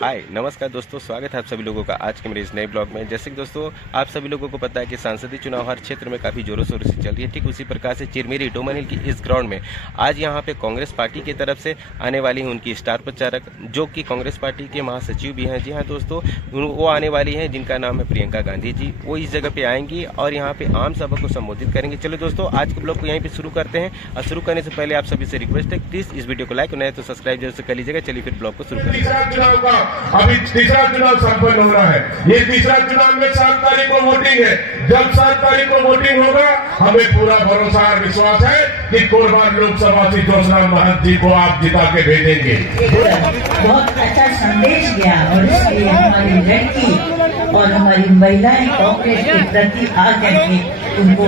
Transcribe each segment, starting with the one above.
हाय नमस्कार दोस्तों, स्वागत है आप सभी लोगों का आज के मेरे इस नए ब्लॉग में। जैसे कि दोस्तों आप सभी लोगों को पता है कि सांसदीय चुनाव हर क्षेत्र में काफ़ी जोरों शोरों से चल रही है। ठीक उसी प्रकार से चिरमिरी डोमन की इस ग्राउंड में आज यहाँ पे कांग्रेस पार्टी की तरफ से आने वाली हैं उनकी स्टार प्रचारक, जो कि कांग्रेस पार्टी के महासचिव भी हैं। जी हाँ दोस्तों, वो आने वाली हैं जिनका नाम है प्रियंका गांधी जी। वो इस जगह पे आएंगी और यहाँ पे आम सभा को संबोधित करेंगे। चलो दोस्तों आज के ब्लॉग को यहीं पे शुरू करते हैं, और शुरू करने से पहले आप सभी से रिक्वेस्ट है प्लीज इस वीडियो को लाइक और नए तो सब्सक्राइब जरूर से कर लीजिएगा। चलिए फिर ब्लॉग को शुरू करें। तीसरा चुनाव संपन्न हो रहा है। ये तीसरा चुनाव में 7 तारीख को वोटिंग है। जब 7 तारीख को वोटिंग होगा, हमें पूरा भरोसा और विश्वास है कि कोरबा लोकसभा से ज्योत्सनारायण महंत जी को आप जिता के भेजेंगे। बहुत अच्छा संदेश गया और इसलिए हमारी लड़की और हमारी महिलाएं कांग्रेस के प्रति आ करके उनको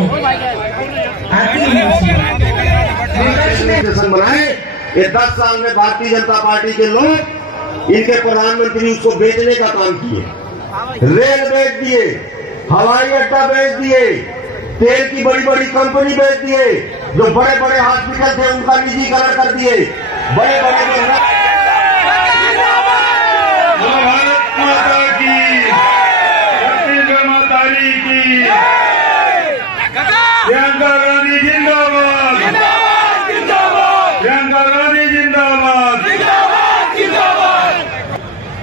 बनाए। ये 10 साल में भारतीय जनता पार्टी के लोग इनके प्रधानमंत्री उसको बेचने का काम किए। रेल बेच दिए, हवाई अड्डा बेच दिए, तेल की बड़ी बड़ी कंपनी बेच दिए, जो बड़े बड़े हॉस्पिटल थे उनका निजीकरण कर दिए। बड़े बड़े भारत माता की, माता की, प्रियंका गांधी जिंदाबाद, प्रियंका गांधी जिंदाबाद।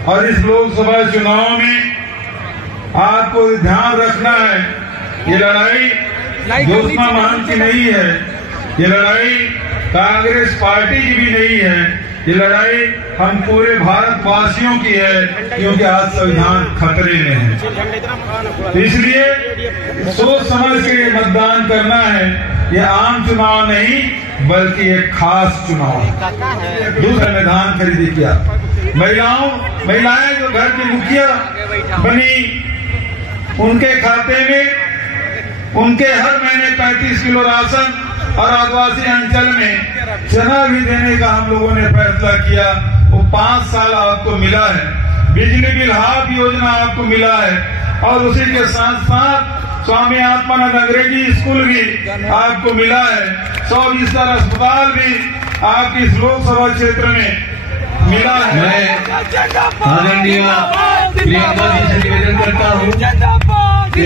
और इस लोकसभा चुनाव में आपको ध्यान रखना है, ये लड़ाई ज्योत्सना महंत की नहीं है, ये लड़ाई कांग्रेस पार्टी की भी नहीं है, ये लड़ाई हम पूरे भारतवासियों की है, क्योंकि आज संविधान खतरे में है। तो इसलिए सोच समझ के मतदान करना है। ये आम चुनाव नहीं बल्कि एक खास चुनाव है। दूसरा मैदान खरीदी किया, महिलाएं जो घर की मुखिया बनी, उनके खाते में उनके हर महीने 35 किलो राशन और आदिवासी अंचल में चना भी देने का हम लोगों ने फैसला किया। वो 5 साल आपको मिला है। बिजली बिल हाफ योजना आपको मिला है, और उसी के साथ साथ स्वामी आत्मानंद अंग्रेजी स्कूल भी आपको मिला है। 100 बिस्तर अस्पताल भी आपकी इस लोकसभा क्षेत्र में मिला है। मैं आदरणीय प्रियंका जी से निवेदन करता हूँ कि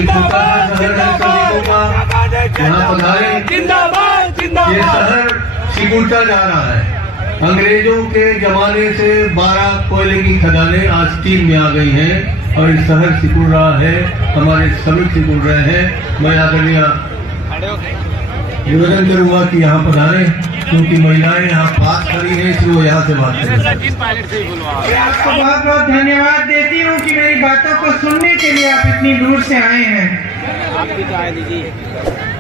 यहाँ पधारे। ये शहर सिकुड़ता जा रहा है। अंग्रेजों के जमाने से 12 कोयले की खदानें आज 3 में आ गई हैं, और इस शहर सिकुड़ रहा है, हमारे श्रमिक सिकुड़ रहे हैं। मैं आदरणीय निवेदन करूंगा कि यहाँ पधारे, क्योंकि महिलाएं यहाँ पास खड़ी हैं, इसलिए वो यहाँ से बात करें। आपको बहुत बहुत धन्यवाद देती हूँ कि मेरी बातों को सुनने के लिए आप इतनी दूर से आए हैं।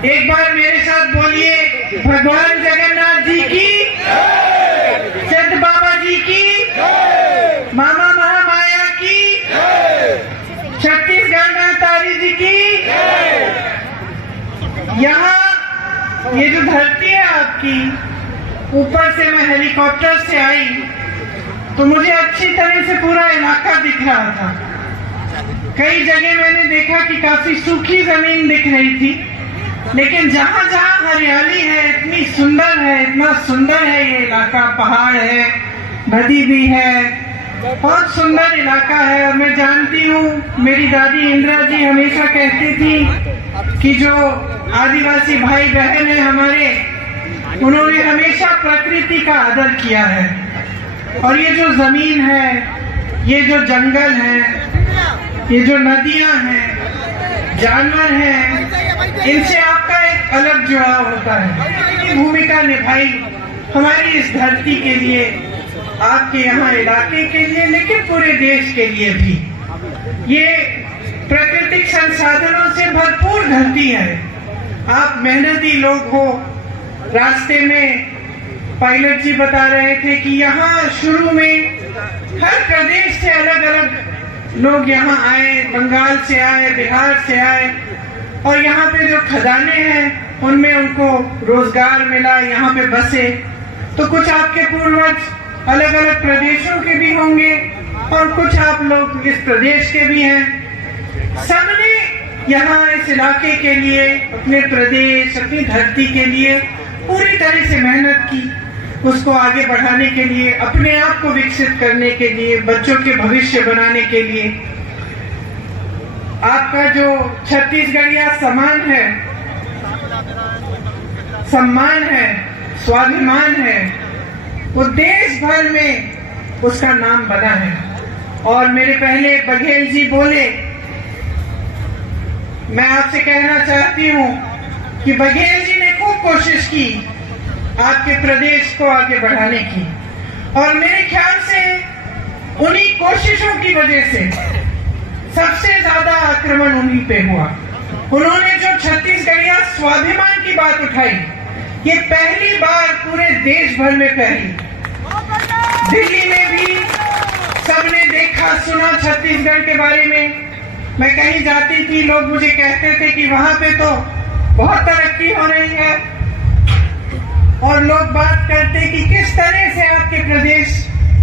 एक बार मेरे साथ बोलिए, भगवान जगन्नाथ जी की, संत बाबा जी की, मामा महामाया की, छत्तीसगढ़ में तारी जी की। यहाँ ये जो धरती है आपकी, ऊपर से मैं हेलीकॉप्टर से आई तो मुझे अच्छी तरह से पूरा इलाका दिख रहा था। कई जगह मैंने देखा कि काफी सूखी जमीन दिख रही थी, लेकिन जहाँ जहाँ हरियाली है, इतनी सुंदर है, इतना सुंदर है ये इलाका। पहाड़ है, नदी भी है, बहुत सुंदर इलाका है। और मैं जानती हूँ, मेरी दादी इंदिरा जी हमेशा कहती थी कि जो आदिवासी भाई बहन है हमारे, उन्होंने हमेशा प्रकृति का आदर किया है। और ये जो जमीन है, ये जो जंगल है, ये जो नदियां हैं, जानवर हैं, इनसे आपका एक अलग जुड़ाव होता है। ये भूमिका निभाई हमारी इस धरती के लिए, आपके यहाँ इलाके के लिए, लेकिन पूरे देश के लिए भी। ये प्राकृतिक संसाधनों से भरपूर धरती है। आप मेहनती लोग हो। रास्ते में पायलट जी बता रहे थे कि यहाँ शुरू में हर प्रदेश से अलग अलग लोग यहाँ आए, बंगाल से आए, बिहार से आए, और यहाँ पे जो खदानें हैं उनमें उनको रोजगार मिला, यहाँ पे बसे। तो कुछ आपके पूर्वज अलग अलग प्रदेशों के भी होंगे, और कुछ आप लोग इस प्रदेश के भी हैं। सबने यहाँ इस इलाके के लिए, अपने प्रदेश, अपनी धरती के लिए पूरी तरह से मेहनत की। उसको आगे बढ़ाने के लिए, अपने आप को विकसित करने के लिए, बच्चों के भविष्य बनाने के लिए आपका जो छत्तीसगढ़िया सम्मान है, स्वाभिमान है, वो देश भर में उसका नाम बना है। और मेरे पहले बघेल जी बोले, मैं आपसे कहना चाहती हूं कि बघेल जी ने खूब कोशिश की आपके प्रदेश को आगे बढ़ाने की, और मेरे ख्याल से उन्हीं कोशिशों की वजह से सबसे ज्यादा आक्रमण उन्हीं पे हुआ। उन्होंने जो छत्तीसगढ़िया स्वाभिमान की बात उठाई, ये पहली बार पूरे देश भर में फैली। दिल्ली में भी सबने देखा सुना छत्तीसगढ़ के बारे में। मैं कहीं जाती थी, लोग मुझे कहते थे कि वहां पे तो बहुत तरक्की हो रही है, और लोग बात करते कि किस तरह से आपके प्रदेश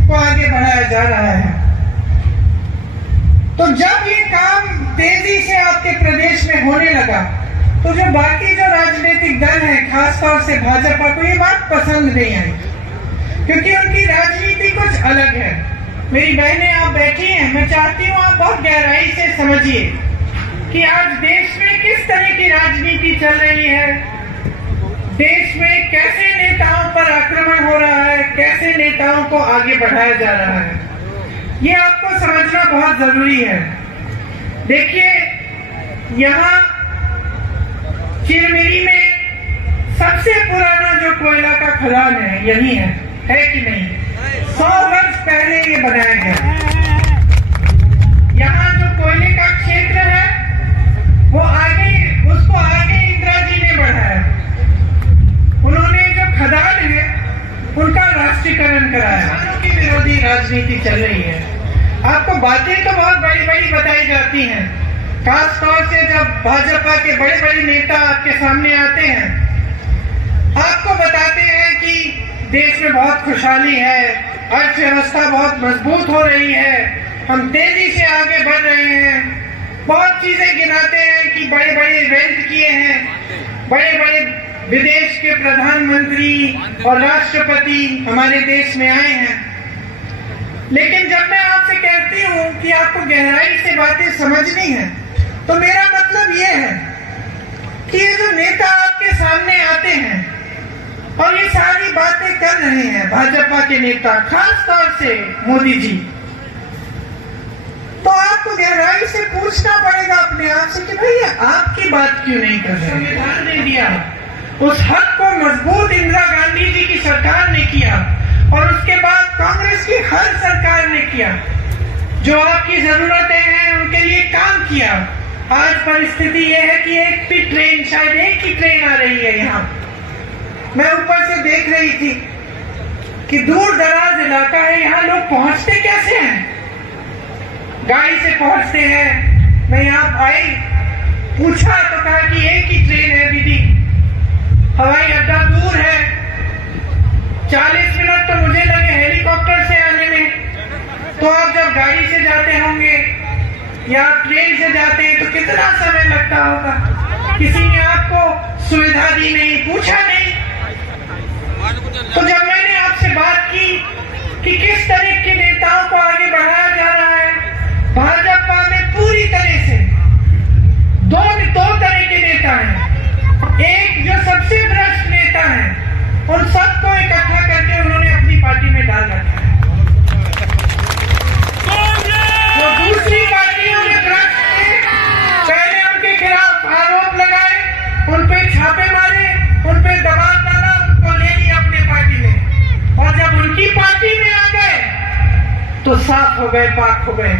को आगे बढ़ाया जा रहा है। तो जब ये काम तेजी से आपके प्रदेश में होने लगा, तो जो बाकी जो राजनीतिक दल हैं, खासतौर से भाजपा को ये बात पसंद नहीं आई, क्योंकि उनकी राजनीति कुछ अलग है। मेरी बहनें आप बैठी हैं, मैं चाहती हूँ आप बहुत गहराई से समझिए कि आज देश में किस तरह की राजनीति चल रही है, देश में कैसे नेताओं पर आक्रमण हो रहा है, कैसे नेताओं को आगे बढ़ाया जा रहा है। ये आपको समझना बहुत जरूरी है। देखिए, यहाँ चिरमिरी में सबसे पुराना जो कोयला का खदान है यही है कि नहीं? 100 वर्ष पहले ये बनाया गया। यहाँ जो कोयले का क्षेत्र है वो उसको आगे इंदिरा जी ने बढ़ाया। उन्होंने जो खदान है उनका राष्ट्रीयकरण कराया। किसानों की विरोधी राजनीति चल रही है। आपको बातें तो बहुत बड़ी बड़ी बताई जाती हैं, खासतौर से जब भाजपा के बड़े बड़े नेता आपके सामने आते हैं, आपको बताते हैं कि देश में बहुत खुशहाली है, अर्थव्यवस्था बहुत मजबूत हो रही है, हम तेजी से आगे बढ़ रहे हैं। बहुत चीजें गिनाते हैं कि बड़े बड़े इवेंट किए हैं, बड़े बड़े विदेश के प्रधानमंत्री और राष्ट्रपति हमारे देश में आए हैं। लेकिन जब मैं आपसे कहती हूँ कि आपको गहराई से बातें समझनी है, तो मेरा मतलब ये है कि ये जो नेता आपके सामने आते हैं और ये सारी बातें कर रहे हैं, भाजपा के नेता, खास तौर से मोदी जी, तो आपको गहराई से पूछना पड़ेगा अपने आप से कि भैया आपकी बात क्यों नहीं कर रहे? संविधान ने दिया, उस हक को मजबूत इंदिरा गांधी जी की सरकार ने किया, और उसके बाद कांग्रेस की हर सरकार ने किया। जो आपकी जरूरतें हैं उनके लिए काम किया। आज परिस्थिति ये है कि एक भी ट्रेन, शायद एक ही ट्रेन आ रही है यहाँ। मैं ऊपर से देख रही थी कि दूर दराज इलाका है, यहाँ लोग पहुंचते कैसे हैं? गाड़ी से पहुंचते हैं। मैं यहाँ आई, पूछा तो कहा कि एक ही ट्रेन है दीदी, हवाई अड्डा दूर है, 40 मिनट तो मुझे लगे हेलीकॉप्टर से आने में। तो आप जब गाड़ी से जाते होंगे या ट्रेन से जाते हैं तो कितना समय लगता होगा? किसी ने आपको सुविधा दी नहीं, पूछा नहीं। तो जब मैंने आपसे बात की कि किस तरह के नेताओं को आगे बढ़ाया जा रहा है, भाजपा में पूरी तरह से दो तरह के नेता हैं। एक जो सबसे भ्रष्ट नेता है, उन सबको इकट्ठा करके उन्होंने अपनी पार्टी में डाल रखा है। जो दूसरी पार्टियों ने भ्रष्ट थे, पहले उनके खिलाफ आरोप लगाए, उन पे छापे मारे, उन पे दबाव डाला, उनको ले लिया अपने पार्टी में, और जब उनकी पार्टी में आ गए तो साफ हो गए, पाक हो गए।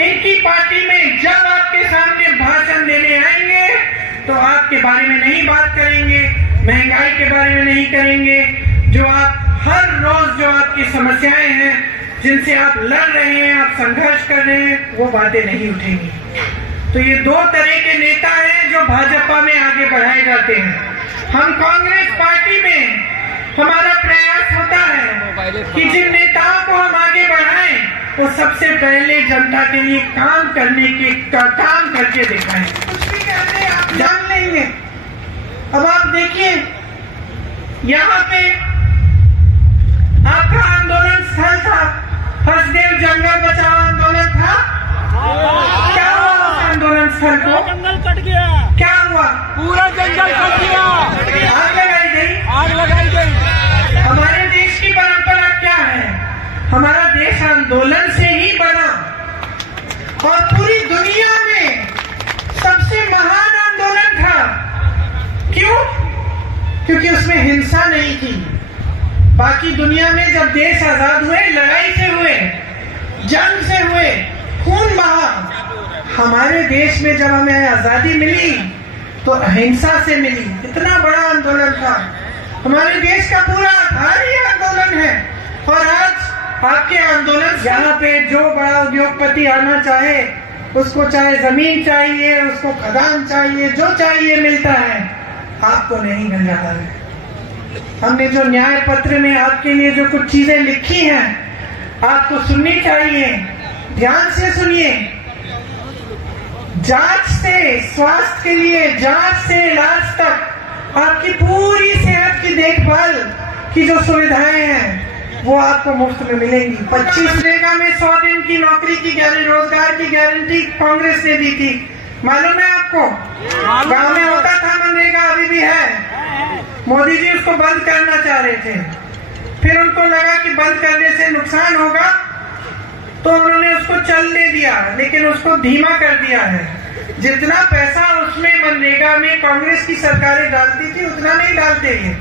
इनकी पार्टी में जब आपके सामने भाषण देने आएंगे तो आपके बारे में नहीं बात करेंगे, महंगाई के बारे में नहीं करेंगे, जो आप हर रोज जो आपकी समस्याएं हैं, जिनसे आप लड़ रहे हैं, आप संघर्ष कर रहे हैं, वो बातें नहीं उठेंगी। तो ये दो तरह के नेता हैं जो भाजपा में आगे बढ़ाए जाते हैं। हम कांग्रेस पार्टी में हमारा प्रयास होता है कि जिन नेताओं को हम आगे बढ़ाएं, वो सबसे पहले जनता के लिए काम करके दिखाएं। कुछ भी कहते हैं आप जान लेंगे। अब आप देखिए, यहाँ पे क्योंकि उसमें हिंसा नहीं थी। बाकी दुनिया में जब देश आजाद हुए, लड़ाई से हुए, जंग से हुए, खून बहा। हमारे देश में जब हमें आजादी मिली तो अहिंसा से मिली। इतना बड़ा आंदोलन था, हमारे देश का पूरा आधार ही आंदोलन है। और आज आपके आंदोलन, यहाँ पे जो बड़ा उद्योगपति आना चाहे, उसको चाहे जमीन चाहिए, उसको खदान चाहिए, जो चाहिए मिलता है, आपको नहीं मिल रहा है। हमने जो न्याय पत्र में आपके लिए जो कुछ चीजें लिखी हैं, आपको सुननी चाहिए, ध्यान से सुनिए। जांच से स्वास्थ्य के लिए, जांच से इलाज तक, आपकी पूरी सेहत की देखभाल की जो सुविधाएं हैं वो आपको मुफ्त में मिलेंगी। 25 मनरेगा में 100 दिन की नौकरी की गारंटी, रोजगार की गारंटी कांग्रेस ने दी थी, मालूम है आपको? गांव में होता था मनरेगा, अभी भी है। मोदी जी उसको बंद करना चाह रहे थे, फिर उनको लगा कि बंद करने से नुकसान होगा, तो उन्होंने उसको चलने दिया, लेकिन उसको धीमा कर दिया है। जितना पैसा उसमें मनरेगा में कांग्रेस की सरकारें डालती थी, उतना नहीं डालते ये।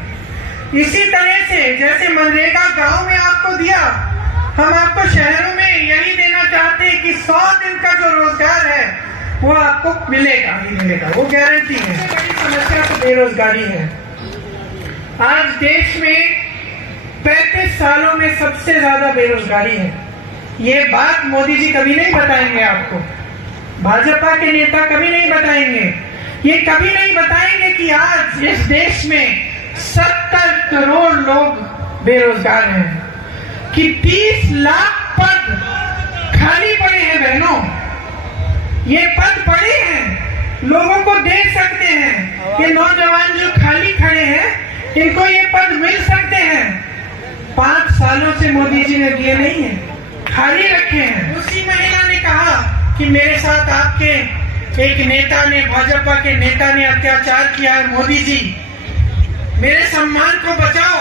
इसी तरह से जैसे मनरेगा गांव में आपको दिया, हम आपको शहरों में यही देना चाहते हैं कि 100 दिन का जो रोजगार है वो आपको मिलेगा ही मिलेगा, वो गारंटी है। बड़ी समस्या तो बेरोजगारी है। आज देश में 35 सालों में सबसे ज्यादा बेरोजगारी है। ये बात मोदी जी कभी नहीं बताएंगे आपको, भाजपा के नेता कभी नहीं बताएंगे। ये कभी नहीं बताएंगे कि आज इस देश में 70 करोड़ लोग बेरोजगार हैं, कि 30 लाख पद खाली पड़े हैं। बहनों, ये पद पड़े हैं, लोगों को दे सकते हैं। ये नौजवान जो खाली खड़े हैं, इनको ये पद मिल सकते हैं। 5 सालों से मोदी जी ने दिए नहीं है, खाली रखे हैं। उसी महिला ने कहा कि मेरे साथ आपके एक नेता ने, भाजपा के नेता ने अत्याचार किया है, मोदी जी मेरे सम्मान को बचाओ,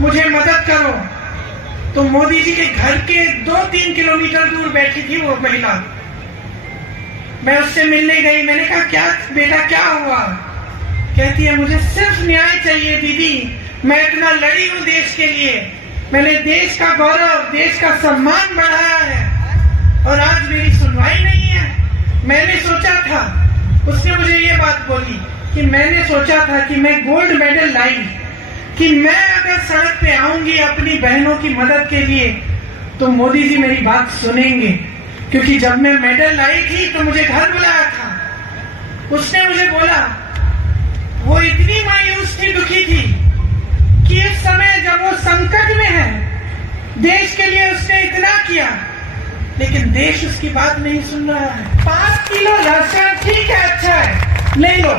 मुझे मदद करो। तो मोदी जी के घर के 2-3 किलोमीटर दूर बैठी थी वो महिला। मैं उससे मिलने गई, मैंने कहा क्या बेटा क्या हुआ? कहती है मुझे सिर्फ न्याय चाहिए दीदी, मैं इतना लड़ी हूँ देश के लिए, मैंने देश का गौरव, देश का सम्मान बढ़ाया है और आज मेरी सुनवाई नहीं है। मैंने सोचा था, उसने मुझे ये बात बोली कि मैंने सोचा था कि मैं गोल्ड मेडल लाई, कि मैं अगर सड़क पे आऊंगी अपनी बहनों की मदद के लिए तो मोदी जी मेरी बात सुनेंगे, क्योंकि जब मैं मेडल लाई थी तो मुझे घर बुलाया था। उसने मुझे बोला, वो इतनी मायूस थी, दुखी थी कि इस समय जब वो संकट में है, देश के लिए उसने इतना किया, लेकिन देश उसकी बात नहीं सुन रहा है। 5 किलो राशन ठीक है, अच्छा है, ले लो,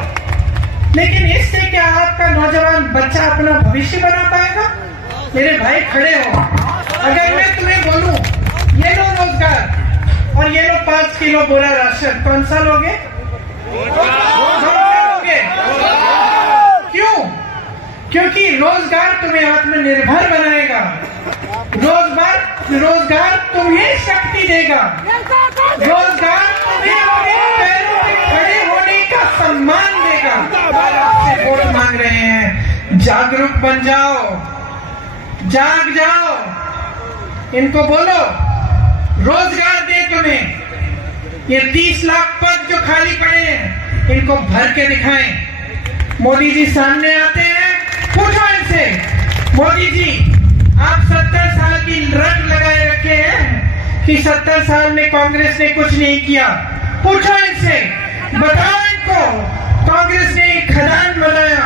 लेकिन इससे क्या आपका नौजवान बच्चा अपना भविष्य बना पाएगा? मेरे भाई खड़े हो, अगर मैं तुम्हें बोलूं ये लो रोजगार और ये लो 5 किलो बोरा राशन, कौन सा लोगे? क्यों? क्योंकि रोजगार तुम्हें आत्मनिर्भर बनाएगा, रोजगार तुम्हें शक्ति देगा, रोजगार तुम्हें पैरों पे खड़े होने का सम्मान देगा। आपसे वोट मांग रहे हैं, जागरूक बन जाओ, जाग जाओ, इनको बोलो रोजगार दे तुम्हें। ये 30 लाख पद जो खाली पड़े हैं, इनको भर के दिखाएं। मोदी जी सामने आते हैं, पूछो इनसे, मोदी जी आप 70 साल की रट लगाए रखे हैं कि 70 साल में कांग्रेस ने कुछ नहीं किया। पूछो इनसे, बताओ इनको, कांग्रेस ने एक खदान बनाया,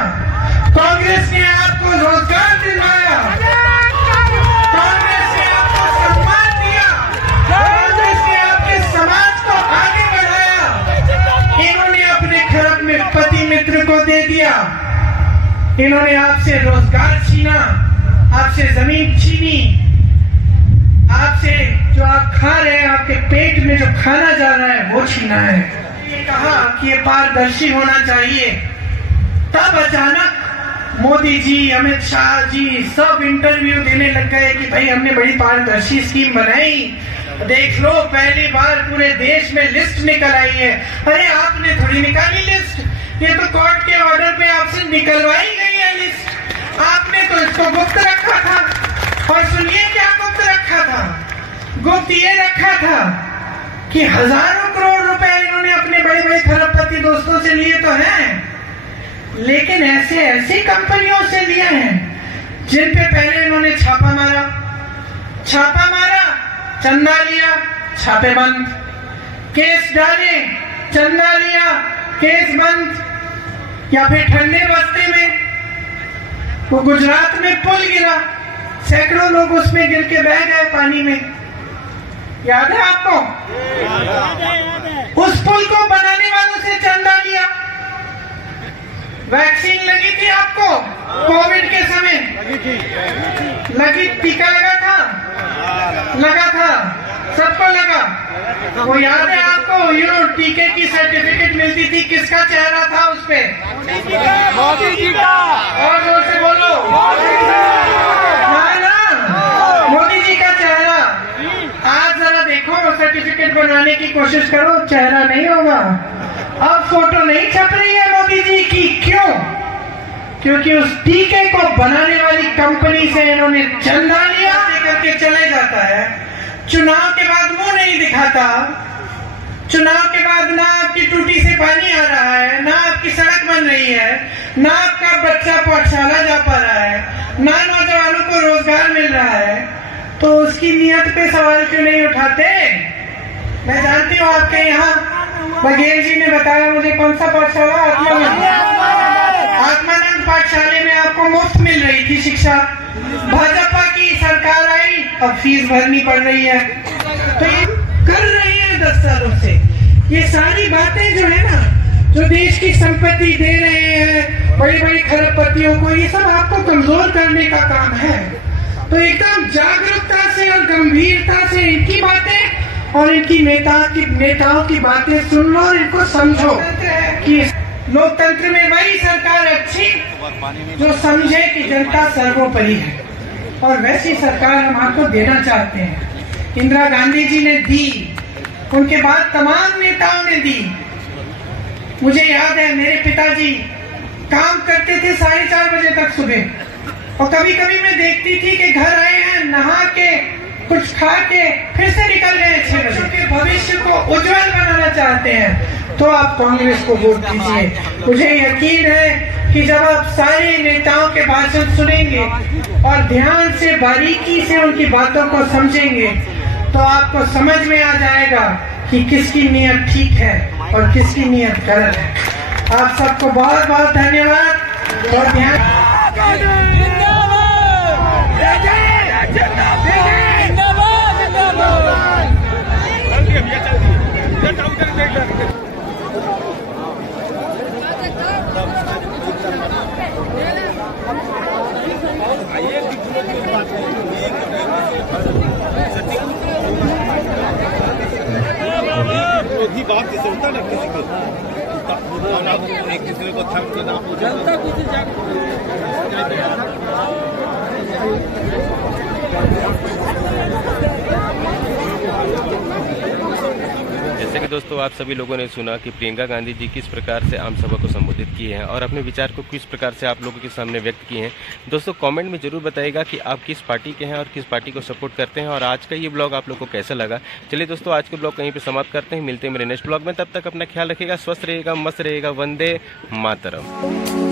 कांग्रेस ने आपको रोजगार दिलाया, कांग्रेस ने आपको सम्मान दिया, कांग्रेस ने आपके समाज को आगे बढ़ाया। इन्होंने अपने खरब में पति मित्र को दे दिया, इन्होंने आपसे रोजगार छीना, आपसे जमीन छीनी, आपसे जो आप खा रहे हैं, आपके पेट में जो खाना जा रहा है वो छीना है। ये कहा कि ये पारदर्शी होना चाहिए, तब अचानक मोदी जी, अमित शाह जी सब इंटरव्यू देने लग गए कि भाई हमने बड़ी पारदर्शी स्कीम बनाई, देख लो पहली बार पूरे देश में लिस्ट निकल आई है। अरे आपने थोड़ी निकाली लिस्ट, ये तो कोर्ट के ऑर्डर पे आपसे निकलवाई गई है लिस्ट। आपने तो इसको गुप्त रखा था। और सुनिए क्या गुप्त रखा था। गुप्त ये रखा था कि हजारों करोड़ रुपए इन्होंने अपने बड़े बड़े खरबपति दोस्तों से लिए तो हैं, लेकिन ऐसी कंपनियों से लिए हैं जिन पे पहले इन्होंने छापा मारा, चंदा लिया, छापे बंद, केस डाले, चंदा लिया, केस बंद। या फिर ठंडे बस्ते में वो गुजरात में पुल गिरा, सैकड़ों लोग उसमें गिर के बह गए पानी में, याद है आपको? उस पुल को बनाने वालों से चंदा लिया। वैक्सीन लगी थी आपको कोविड के समय, लगी, टीका लगा था, सबको लगा। वो याद है आपको? टीके की सर्टिफिकेट मिलती थी, किसका चेहरा था उस पे? मोदी जी का। और जोर से बोलो, मोदी जी का चेहरा। आज जरा देखो, सर्टिफिकेट बनवाने की कोशिश करो, चेहरा नहीं होगा। अब फोटो नहीं छप रही है मोदी जी की। क्यों? क्योंकि उस टीके को बनाने वाली कंपनी से इन्होंने चंदा लिया, करके चले जाता है। चुनाव के बाद मुंह नहीं दिखाता। चुनाव के बाद ना आपकी टूटी से पानी आ रहा है, ना आपकी सड़क बन रही है, ना आपका बच्चा पाठशाला जा पा रहा है, ना नौजवानों को रोजगार मिल रहा है, तो उसकी नियत पे सवाल क्यों नहीं उठाते? मैं जानती हूँ आपके यहाँ बघेल जी ने बताया मुझे कौन सा पाठशाला, आत्मानंद पाठशाले में आपको मुफ्त मिल रही थी शिक्षा। भाजपा की सरकार आई, अब फीस भरनी पड़ रही है। तो ये कर रही है 10 सालों से। ये सारी बातें जो है ना, जो देश की संपत्ति दे रहे हैं बड़ी बड़ी खरबपतियों को, ये सब आपको कमजोर करने का काम है। तो एकदम जागरूकता से और गंभीरता से इनकी बातें और इनकी नेताओं की बातें सुन लो और इनको समझो कि लोकतंत्र में वही सरकार अच्छी जो समझे कि जनता सर्वोपरि है, और वैसी सरकार हम आपको देना चाहते हैं। इंदिरा गांधी जी ने दी, उनके बाद तमाम नेताओं ने दी। मुझे याद है मेरे पिताजी काम करते थे 4:30 बजे तक सुबह, और कभी कभी मैं देखती थी कि घर आए हैं, नहा के कुछ खा के फिर से निकल गए 6 बजे। के भविष्य को उज्जवल बनाना चाहते हैं तो आप कांग्रेस को वोट दीजिए। मुझे यकीन है कि जब आप सारे नेताओं के भाषण सुनेंगे और ध्यान से बारीकी से उनकी बातों को समझेंगे, तो आपको समझ में आ जाएगा कि किसकी नीयत ठीक है और किसकी नीयत गलत है। आप सबको बहुत बहुत धन्यवाद और ध्यान। बात जैसे होता ना किसी को एक दूसरे को थक जनता कुछ जैसे कि दोस्तों आप सभी लोगों ने सुना कि प्रियंका गांधी जी किस प्रकार से आम सभा को संबोधित किए हैं और अपने विचार को किस प्रकार से आप लोगों के सामने व्यक्त किए हैं। दोस्तों कमेंट में जरूर बताइएगा कि आप किस पार्टी के हैं और किस पार्टी को सपोर्ट करते हैं, और आज का ये ब्लॉग आप लोग को कैसा लगा। चलिए दोस्तों आज के ब्लॉग कहीं पे समाप्त करते हैं, मिलते हैं मेरे नेक्स्ट ब्लॉग में। तब तक अपना ख्याल रखिएगा, स्वस्थ रहेगा, मस्त रहेगा। वंदे मातरम।